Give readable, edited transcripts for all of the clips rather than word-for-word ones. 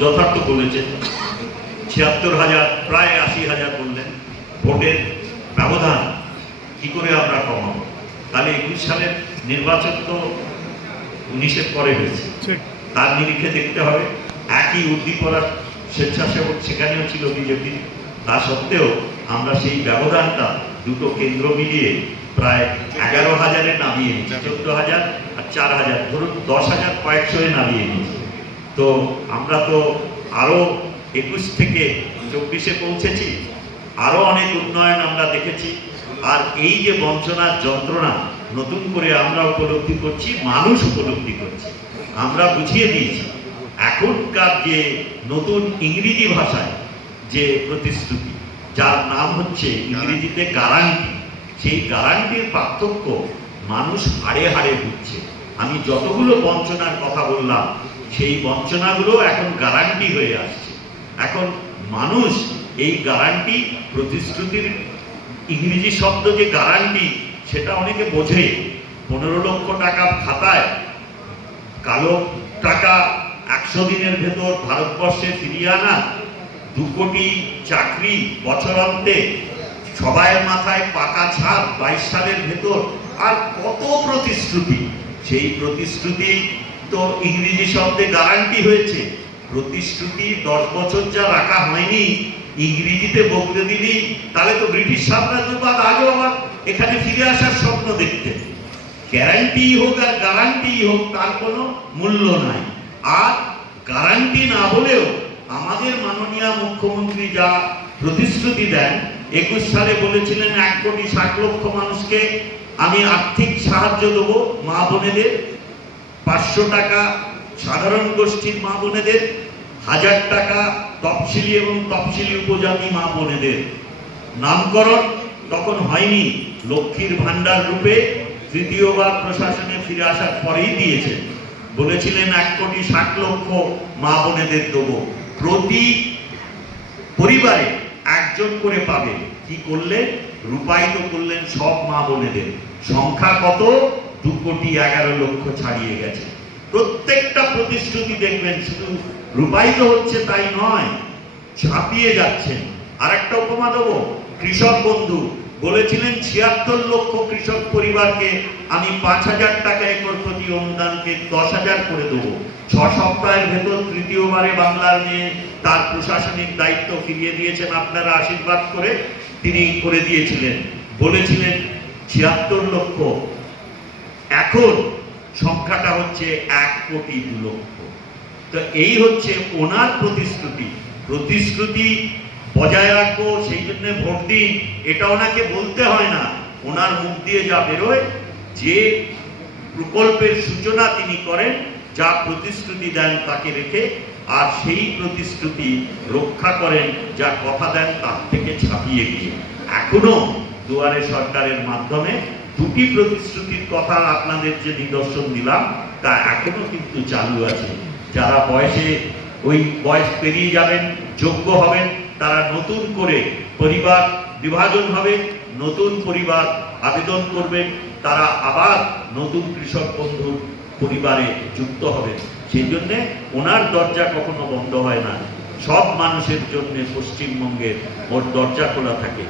যথার্থ বলেছেন। ৭৬,০০০ প্রায় ৮০,০০০ বললেন। ভোটের ব্যবধান কি করে আমরা কমাবো? তাহলে ২১ সালের নির্বাচন তো ১৯-এর পরে হয়েছে, তার নিরিখে দেখতে হবে। একই উদ্দীপনা স্বেচ্ছাসেবক সেখানেও ছিল বিজেপি, তা সত্ত্বেও আমরা সেই ব্যবধানটা দুটো কেন্দ্র মিলিয়ে প্রায় ১১,০০০-এ নামিয়ে নিয়েছি। ১৪,০০০ আর ৪,০০০, ধরুন ১০,০০০ কয়েকশোয় নামিয়ে নিয়েছি। তো আমরা তো আরও ২১ থেকে ২৪-এ পৌঁছেছি, আরও অনেক উন্নয়ন আমরা দেখেছি। আর এই যে বঞ্চনার যন্ত্রণা নতুন করে আমরা উপলব্ধি করছি, মানুষ উপলব্ধি করছে, আমরা বুঝিয়ে দিয়েছি। এখনকার যে নতুন ইংরেজি ভাষায় যে প্রতিশ্রুতি, যার নাম হচ্ছে ইংরেজিতে গ্যারান্টি, সেই গ্যারান্টির পার্থক্য মানুষ হাড়ে হাড়ে বুঝছে। আমি যতগুলো বঞ্চনার কথা বললাম, সেই বঞ্চনাগুলো এখন গ্যারান্টি হয়ে আসছে। এখন মানুষ এই গ্যারান্টি প্রতিশ্রুতির ইংরেজি শব্দ যে গ্যারান্টি, সেটা অনেকে বোঝে। ১৫ লক্ষ টাকা খাতায়, কালো টাকা ১০০ দিনের ভেতর ভারতবর্ষে ফিরিয়ে আনা, ২ কোটি চাকরি বছরান্তে, সবাইয়ের মাথায় পাকা ছাদ ২২ সালের ভেতর, আর কত প্রতিশ্রুতি। সেই প্রতিশ্রুতি তো ইংরেজি শব্দে গ্যারান্টি হয়েছে। প্রতিশ্রুতি ১০ বছর যা রাখা হয়নি, ইংরেজিতে বদলে দিলি, তাহলে তো ব্রিটিশ সাম্রাজ্যবাদ আজও আবার এখানে ফিরে আসার স্বপ্ন দেখতে। গ্যারান্টি হোক আর গ্যারান্টি হোক, তার কোনো মূল্য নাই। আর গ্যারান্টি না হলেও আমাদের মাননীয় মুখ্যমন্ত্রী যা প্রতিশ্রুতি দেন, ২১ সালে বলেছিলেন ১,৬০,০০,০০০ মানুষকে আমি আর্থিক সাহায্য দেবো, মা বোনেদের ৫০০ টাকা সাধারণ গোষ্ঠীর মা বোনেদের, ১,০০০ টাকা তফসিলি এবং তফসিলি উপজাতি মা বোনেদের। নামকরণ তখন হয়নি, লক্ষ্মীর ভান্ডার রূপে তৃতীয়বার প্রশাসনে ফিরে আসার পরেই দিয়েছেন। বলেছিলেন ১,৬০,০০,০০০ মা বোনেদের দেবো, প্রতি পরিবারে একজন করে পাবে। কি করলে? রূপায়িত করলেন সব মা বোনেদের। সংখ্যা কত? ২,১১,০০,০০০ ছাড়িয়ে গেছে। প্রত্যেকটা প্রতিশ্রুতি দেখবেন শুধু রূপায়িত হচ্ছে তাই নয়, ছাপিয়ে যাচ্ছেন। আর একটা উপমা দেবো, কৃষক বন্ধু বলেছিলেন ৭৬ লক্ষ কৃষক পরিবারকে আমি ৫,০০০ টাকা একর প্রতি অনুদানকে ১০,০০০ করে দেবো। ৬ সপ্তাহের ভেতর তৃতীয়বারে বাংলার মেয়ে তার প্রশাসনিক দায়িত্ব ফিরিয়ে দিয়েছেন, আপনারা আশীর্বাদ করে তিনি করে দিয়েছিলেন। বলেছিলেন ৭৬ লক্ষ, এখন সংখ্যাটা হচ্ছে ১,২,০০,০০০। তো এই হচ্ছে ওনার প্রতিশ্রুতি। প্রতিশ্রুতি বজায় রাখবো, সেই জন্য ভোট দিন, এটা ওনাকে বলতে হয় না। ওনার মুখ দিয়ে যা বেরোয়, যে প্রকল্পের সূচনা তিনি করেন, যা প্রতিশ্রুতি দেন তাকে রেখে, আর সেই প্রতিশ্রুতি রক্ষা করেন, যা কথা দেন তার থেকে ছাপিয়ে গিয়ে। এখনো দুয়ারে সরকারের মাধ্যমে ২টি প্রতিশ্রুতির কথা আপনাদের যে নিদর্শন দিলাম, তা এখনো কিন্তু চালু আছে। যারা ওই বয়স পেরিয়ে যাবেন, যোগ্য হবেন, তারা নতুন করে পরিবার বিভাজন হবে, নতুন পরিবার আবেদন করবেন, তারা আবার নতুন কৃষক বন্ধুর পরিবারে যুক্ত হবেন। সেই জন্যে ওনার দরজা কখনো বন্ধ হয় না। সব মানুষের জন্য পশ্চিমবঙ্গের ওর দরজা খোলা থাকে।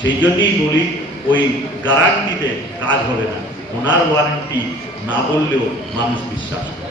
সেই জন্যই বলি, ওই গ্যারান্টিতে কাজ হবে না। ওনার ওয়ারেন্টি না বললেও মানুষ বিশ্বাস করে।